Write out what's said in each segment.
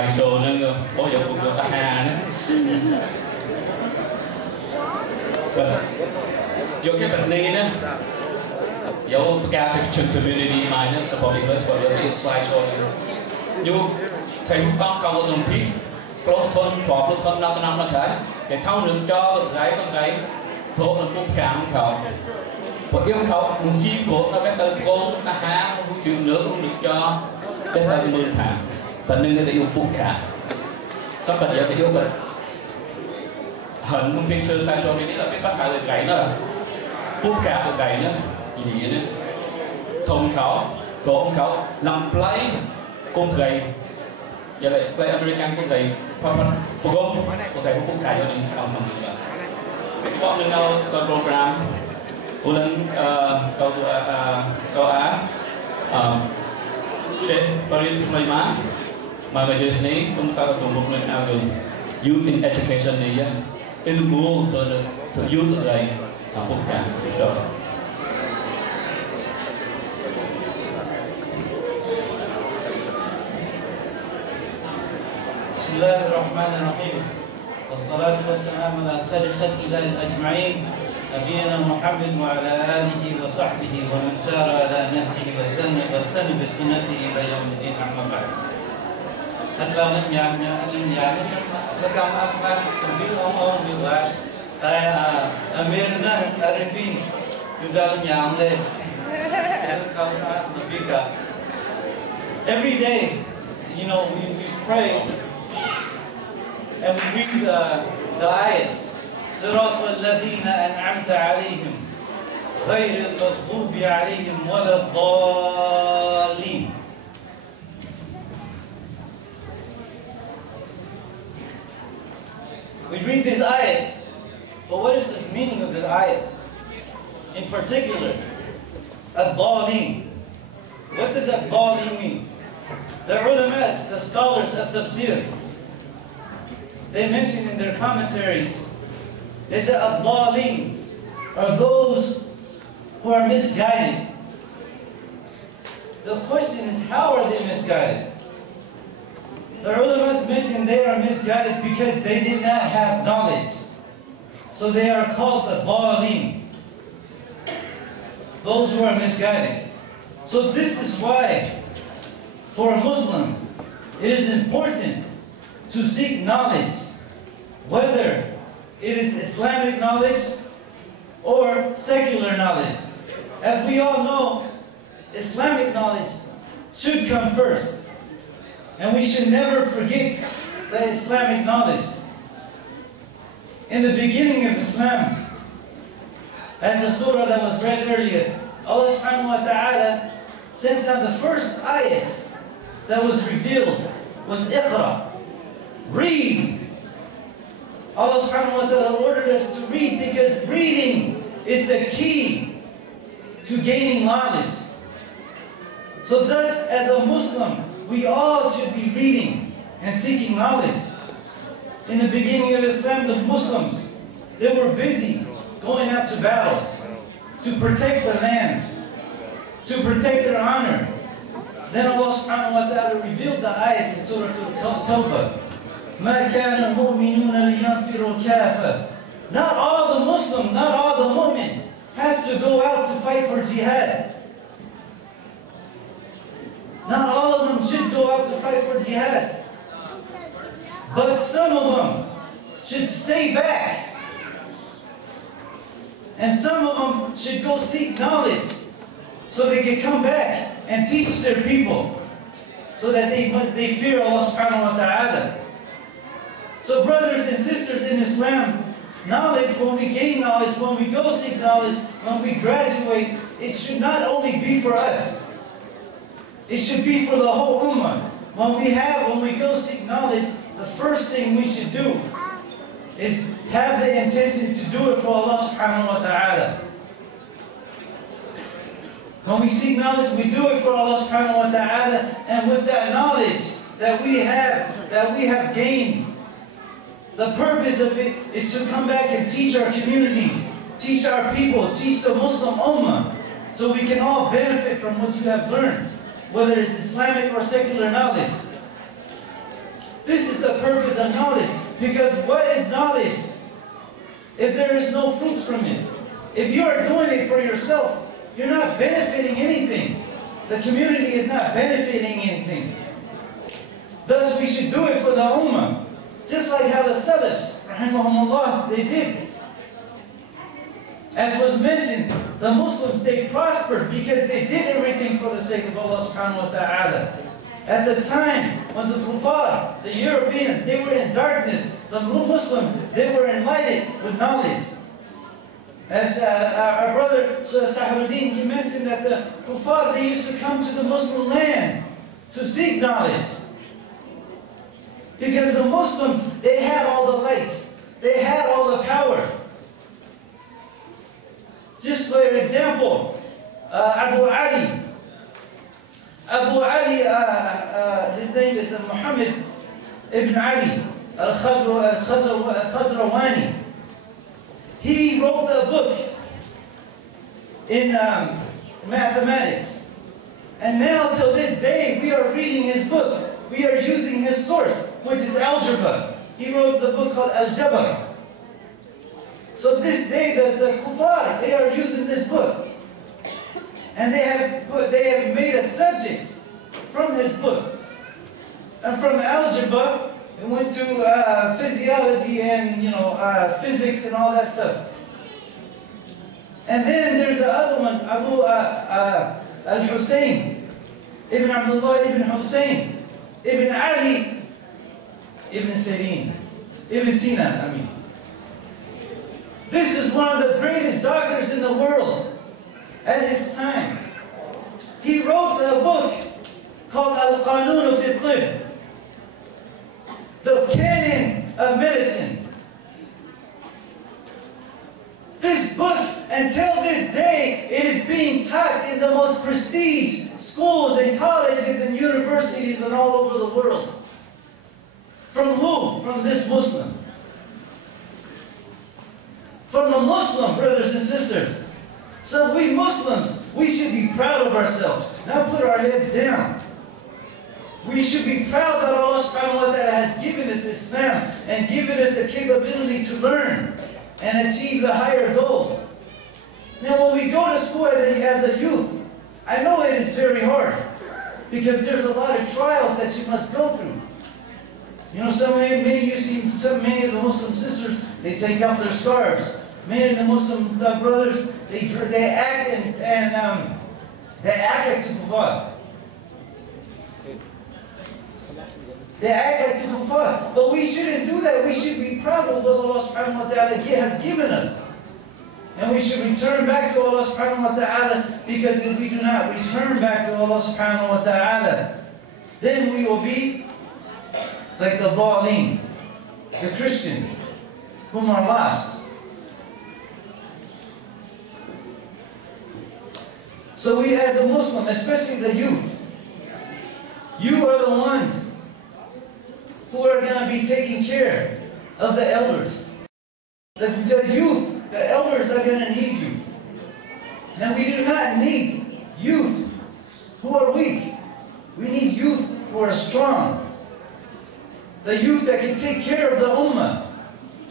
slideshow nữa, có giờ cũng được ha nữa. Vô cái vật này nữa, vô cái community mà nó support cái vật vô cái slideshow nữa. Vô thầy con câu đồng phí, pro thôn nào năm là cái thao đường cho gái con gái thôn là cũng cảm khẩu. Và yêu cầu một chi của nó bé tơ cô ta há không chịu nữa cũng được cho bé tơ mượn hàng và nên để yêu phụ cả sắp phần giờ thì yêu vậy hận không biết chơi sai cho mình là biết bắt lại được gãy nó là phụ cả được gãy nữa gì nữa thông khẩu cổ ông khẩu làm play cung thầy giờ lại play American cung thầy phong phụ công cung thầy phụ cả cho mình không được biết bọn mình nào program Ulan kau Syekh Barin Sulaiman majlis ni untuk tumbuh dengan youth in education ni ya ilmu untuk youth dari bukan insyaallah. Bismillahirrahmanirrahim. Wassalatu wassalamu ala khairi khalqillah ajma'in. نبينا محمد وعلى آله وصحبه ومن سار على نهجه واستنى بسنته إلى يوم الدين أما بعد. Atlalim yang lekam apa tampil orang juga. Saya Amirna Arifin juga yang le. Lekam lebih ke. Every day, you know, we pray and we read the ayats. صراط الذين أنعمت عليهم غير المغضوب عليهم ولا الضالين. We read these ayats, but what is the meaning of the ayats? In particular, ad-daleen. What does ad-daleen mean? The ulamas, the scholars of tafsir, they mention in their commentaries, they say ad-daleen are those who are misguided. The question is, how are they misguided? The ulama mention they are misguided because they did not have knowledge. So they are called ad-daleen, those who are misguided. So this is why, for a Muslim, it is important to seek knowledge, whether it is Islamic knowledge or secular knowledge. As we all know, Islamic knowledge should come first. And we should never forget the Islamic knowledge. In the beginning of Islam, as the surah that was read earlier, Allah subhanahu wa ta'ala sent out the first ayat that was revealed was Iqra. Read. Allah subhanahu wa ta'ala ordered us to read because reading is the key to gaining knowledge. So thus, as a Muslim, we all should be reading and seeking knowledge. In the beginning of Islam, the Muslims, they were busy going out to battles, to protect their land, to protect their honor. Then Allah subhanahu wa ta'ala revealed the ayat in Surah Al-Tawbah. مَا كَانَ الْمُؤْمِنُونَ لِيَنْفِرُوا كَافَةً. Not all the Muslim, not all the mu'min has to go out to fight for jihad. Not all of them should go out to fight for jihad. But some of them should stay back. And some of them should go seek knowledge so they can come back and teach their people so that they fear Allah subhanahu wa ta'ala. So brothers and sisters in Islam, knowledge, when we gain knowledge, when we go seek knowledge, when we graduate, it should not only be for us. It should be for the whole ummah. When we go seek knowledge, the first thing we should do is have the intention to do it for Allah subhanahu wa ta'ala. When we seek knowledge, we do it for Allah subhanahu wa ta'ala, and with that knowledge that we have gained, the purpose of it is to come back and teach our community, teach our people, teach the Muslim ummah, so we can all benefit from what you have learned, whether it's Islamic or secular knowledge. This is the purpose of knowledge. Because what is knowledge if there is no fruits from it? If you are doing it for yourself, you're not benefiting anything. The community is not benefiting anything. Thus, we should do it for the Ummah. Just like how the Salafs, rahimahumullah, they did. As was mentioned, the Muslims, they prospered because they did everything for the sake of Allah subhanahu wa ta'ala. At the time when the kuffar, the Europeans, they were in darkness, the Muslims, they were enlightened with knowledge. As our brother Saharuddin, he mentioned that the kuffar, they used to come to the Muslim land to seek knowledge. Because the Muslims, they had all the lights. They had all the power. Just for example, Abu Ali. Abu Ali, his name is Muhammad ibn Ali al-Khazrawani. He wrote a book in mathematics. And now till this day, we are reading his book. We are using his source, which is algebra. He wrote the book called Al-Jabr. So this day, the kuffar, they are using this book. And they have made a subject from his book. And from algebra, it went to physiology and, physics and all that stuff. And then there's the other one, Abu al-Hussein, Ibn Abdullah ibn Hussein, Ibn Ali, Ibn Sina, This is one of the greatest doctors in the world at his time. He wrote a book called Al-Qanun fi Tib, the canon of medicine. This book, until this day, it is being taught in the most prestige schools and colleges and universities and all over the world. From who? From this Muslim. From the Muslim, brothers and sisters. So we Muslims, we should be proud of ourselves. Not put our heads down. We should be proud that Allah subhanahu wa ta'ala has given us Islam and given us the capability to learn and achieve the higher goals. Now when we go to school as a youth, I know it is very hard because there's a lot of trials that you must go through. Many of the Muslim sisters, they take off their scarves. Many of the Muslim brothers, they act they act like the kuffar. They act like the kuffar. But we shouldn't do that. We should be proud of what Allah subhanahu wa ta'ala has given us. And we should return back to Allah subhanahu wa ta'ala, because if we do not return back to Allah subhanahu wa ta'ala, then we will be like the Dhaleen, the Christians, whom are lost. So we as a Muslim, especially the youth, you are the ones who are going to be taking care of the elders. The youth, the elders are going to need you. And we do not need youth who are weak. We need youth who are strong. The youth that can take care of the ummah.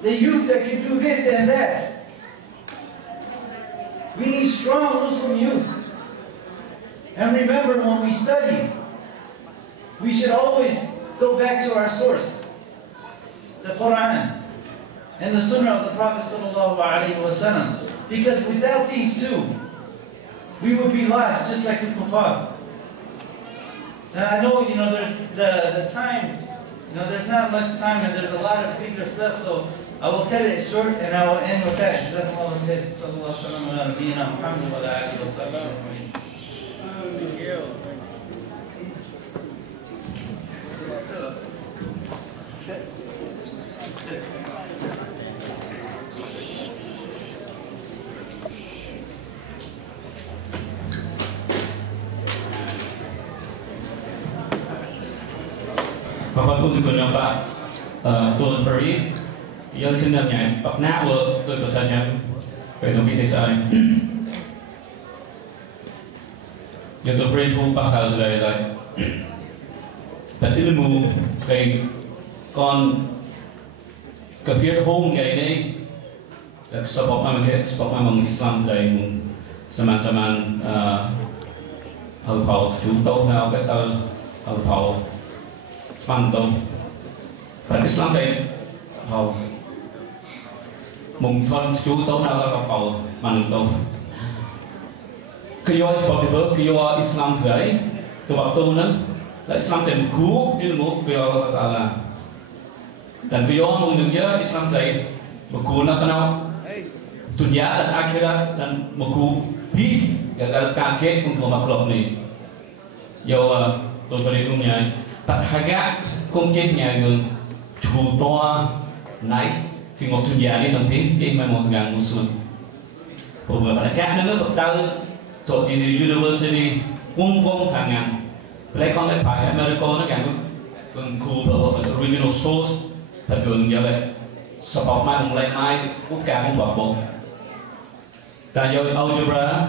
The youth that can do this and that. We need strong Muslim youth. And remember, when we study, we should always go back to our source, the Quran and the Sunnah of the Prophet ﷺ. Because without these two, we would be lost just like the kuffar. Now I know, there's the time, there's not much time and there's a lot of speakers left, so I will cut it short and I will end with that. Bapak Ibu juga Pak Tuan Ferry, yang kenalnya Pak Nawa ke pesanan Pedomiti Sain. Yang Tuan Ferry pun bakal lay dan ilmu kay còn cái phía home ngày này sebab memang Islam dari zaman-zaman hậu phậu chủ tố nào cái tờ hậu phậu văn tông và Islam đây hậu mùng thân chủ tố nào là hậu phậu văn tông cái do seperti itu cái do Islam dari tu waktu nan Islam dan ku ilmu ke Allah Taala dan ke yo mengdengar Islam dari berguna kenal dunia dan akhirat dan mengkubi gagal kakek untuk makhluk ni. Yo tôi phải đúng nhỉ. Tại Hagai công kết nhà gần chủ toa này thì một dunia ni tổng tí cái mà một ngàn muslim. Bây giờ bạn khác nó sắp tới thuộc thì university quân thằng ngàn lấy con lấy phải America nó càng gần khu original source thật gần như vậy. Sebab mai mulai mai quốc ca cũng bảo bộ. Ta do algebra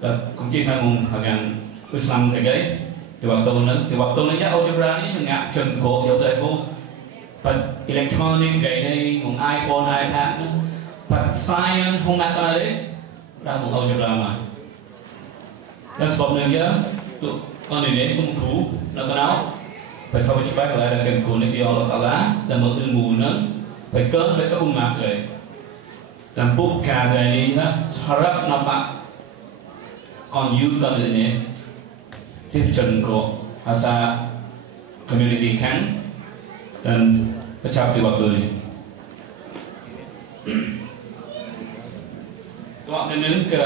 là cũng chỉ mai mùng hàng Islam cái đấy. Thì waktu nó nhá algebra này ngã chân cổ yếu tại phố. Phần electronic cái này mùng iPhone, iPad, phần science không nát cái đấy ra mùng algebra mà. Dan sebab nó tụ con này đến cũng thú là cái nào phải thôi cho bác lại là chân cổ này kia Allah Taala dan một ilmu nó phải cơn phải có umatเลยdan bukan dari harap nampak konjugan ini tiếp chân của asa community kan dan pecah di waktu ini. Waktu ini ke